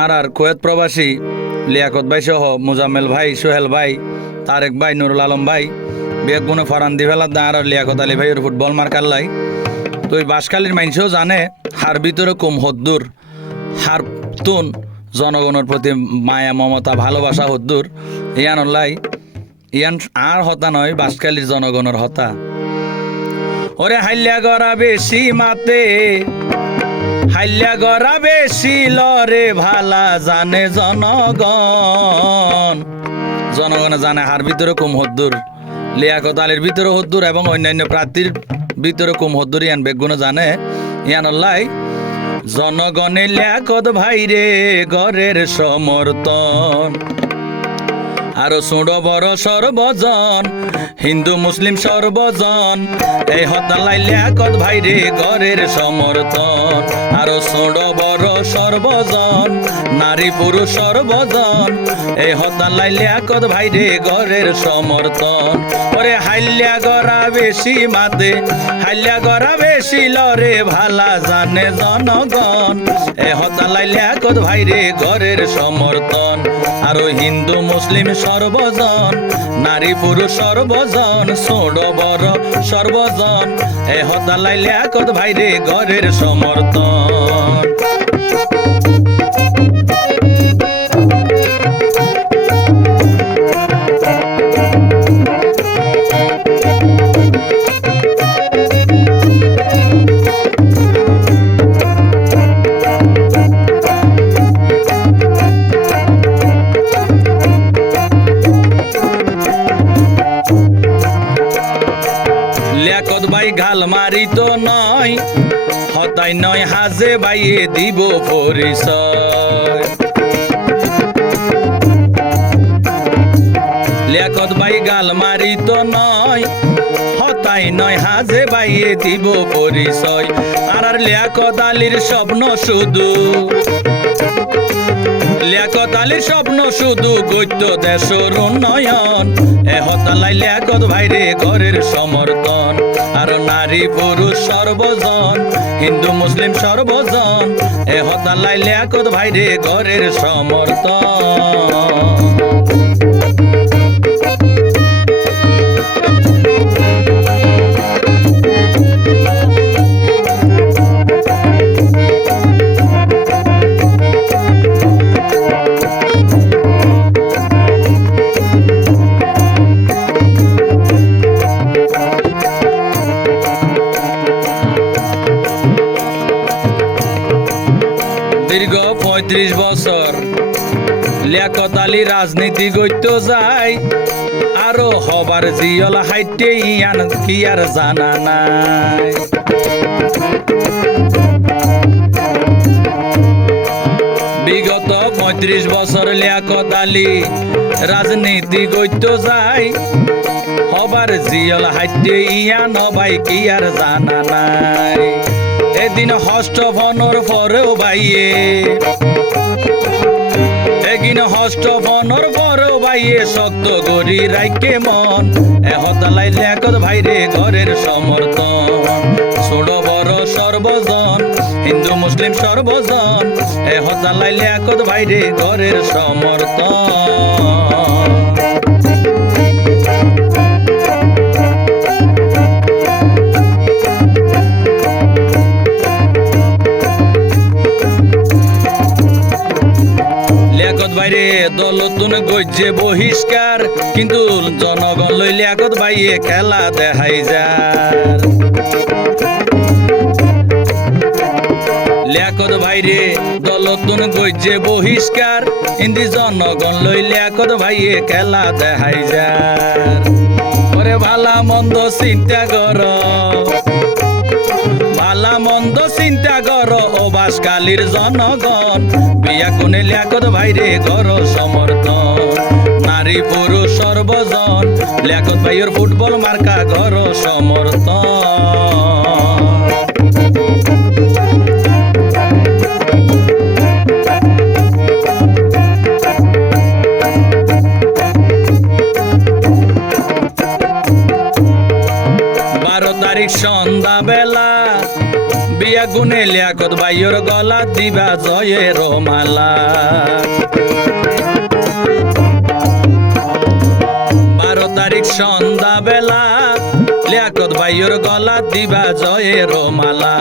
আর আর Kuwait প্রবাসী লিয়াকত ভাই সহ মুজাম্মেল ভাই, সোহেল ভাই, তারেক ভাই, নুরুল আলম ভাই বিয়ে গুণে ফরান দি ফেলার দা আর লিয়াকত আলী ভাইয়ের ফুটবল মার্কার লাই। তো এই বাসকালীর মানুষও জানে, হার ভিতরে কম হদ্দুর, হার তুন জনগণের প্রতি মায়া, মমতা, ভালোবাসা হদ্দুর। ইয়ান লাই, ইয়ান আর হতা নয় বাসকালীর জনগণের হতা। ওরে হাইল্যা গড়া বেশি মাতে হাইল্যা গড়া বেশি লরে ভালা জানে জনগণ। জনগণে জানে হার ভিতরে কম হদ্দুর লিয়াকত আলীর ভিতরে হদ্দুর এবং অন্যান্য প্রার্থীর ভিতরে কম হদ্দুর, ইয়ান বেগুনে জানে। ইয়ান লাই জনগণে লিয়াকত ভাইরে গরের সমর্থন। আরও সুড় বড় সর্বজন, হিন্দু, মুসলিম সর্বজন, এই হতালাই ভাই ভাইরে ঘরের সমর্থন। আর সুড় বড় সর্বজন, নারী পুরুষ সর্বজন, এই হতালাই ভাই ভাইরে ঘরের সমর্থন। ওরে হাইল্যা গড়া বেশি মাতে হাইল্যা গড়া বেশি লরে ভালা জানে জনগণ। এ হতালাই লেখত ভাইরে ঘরের সমর্থন, আরও হিন্দু মুসলিম সর্বজন, নারী পুরুষ সর্বজন ছোট বড় সর্বজন, এ হতালাই লেখত ভাইরে ঘরের সমর্থন। লেখত ভাই ঘাল মারি তো নয়, হতাই নয় হাজে বাইয়ে দিব পরিচয়। লেখত ভাই গাল মারি তো নয়, হতাই নয় হাজে বাইয়ে দিব পরিচয়। আর আর লেখত আলীর স্বপ্ন শুধু আলীর স্বপ্ন, শুধু গৈত্য দেশর উন্নয়ন। এ হতালাই লেখত ভাইরে ঘরের সমর্থন। আর নারী পুরুষ সর্বজন, হিন্দু মুসলিম সর্বজন, এ হতালাই লেখত ভাইরে ঘরের সমর্থন। পঁয়ত্রিশ বছর। লিয়াকত আলী রাজনীতি গইত যায় আরও হবার জিয়ল হাইটে ইয়ান কি আর জানা নাই। বিগত পঁয়ত্রিশ বছর লিয়াকত আলী রাজনীতি গইত যায় হবার জিয়ল হাইটে ইয়ান ভাই কি আর জানা নাই। এদিন হষ্ট ফনর পরেও বাইয়ে। এগিন হষ্ট ফনর পরেও বাইয়ে, শক্ত গরি রাইকে মন। এহতালাই লেখত ভাইরে ঘরের সমর্থন। ছোট বড় সর্বজন, হিন্দু মুসলিম সর্বজন এহতালাই লেখত ভাইরে ঘরের সমর্থন। বাইরে দলতুন গজ্জে বহিষ্কার, কিন্তু জনগণ লই আগত বাইয়ে খেলা দেখাই যার। লিয়াকত ভাইরে দলতুন গজ্জে বহিষ্কার হিন্দি জনগণ লই লিয়াকত ভাইয়ে খেলা দেখাই যার। ওরে ভালা মন্দ চিন্তা কর। কালীর জনগণ, বিয়া কোনে লেখত ভাইরে ঘর সমর্থন। নারী পুরুষ সর্বজন লেখত ভাইয়ের ফুটবল মার্কা ঘর সমর্থন। তারিখ সন্ধ্যা বেলা বিয়া গুনে লিয়াকত ভাইয়ের গলা দিবা জয়ের মালা। বারো তারিখ সন্ধ্যা বেলা লিয়াকত ভাইয়ের গলা দিবা জয়ের মালা।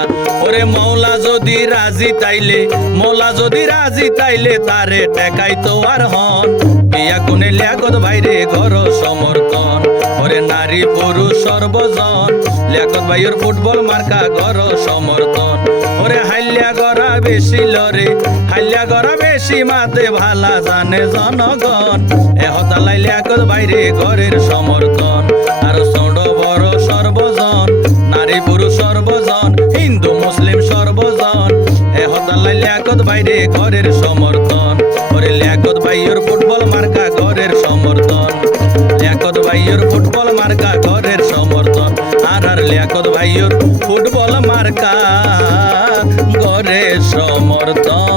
ওরে মৌলা যদি রাজি তাইলে, মৌলা যদি রাজি তাইলে তারে টেকাই তো আর হন। বিয়া গুনে লিয়াকত ভাইরে ঘর সমর্থন। ওরে নারী পুরুষ সর্বজন। লিয়াকত ভাইয়ের ফুটবল মার্কা ঘর সমর্থন। ওরে হাইলিয়া গড়া বেশি লরে হাইলিয়া গড়া বেশি মাতে ভালা জানে জনগণ। এহতালাই লিয়াকত বাইরে ঘরের সমর্থন। আর ছোট বড় সর্বজন, নারী পুরুষ সর্বজন, হিন্দু, মুসলিম সর্বজন। এহতালাই লিয়াকত বাইরে ঘরের ভাইয়ের ফুটবল মার্কা ঘরের সমর্থন। আর আর লিয়াকত ভাইয়ের ফুটবল মার্কা ঘরের সমর্থন।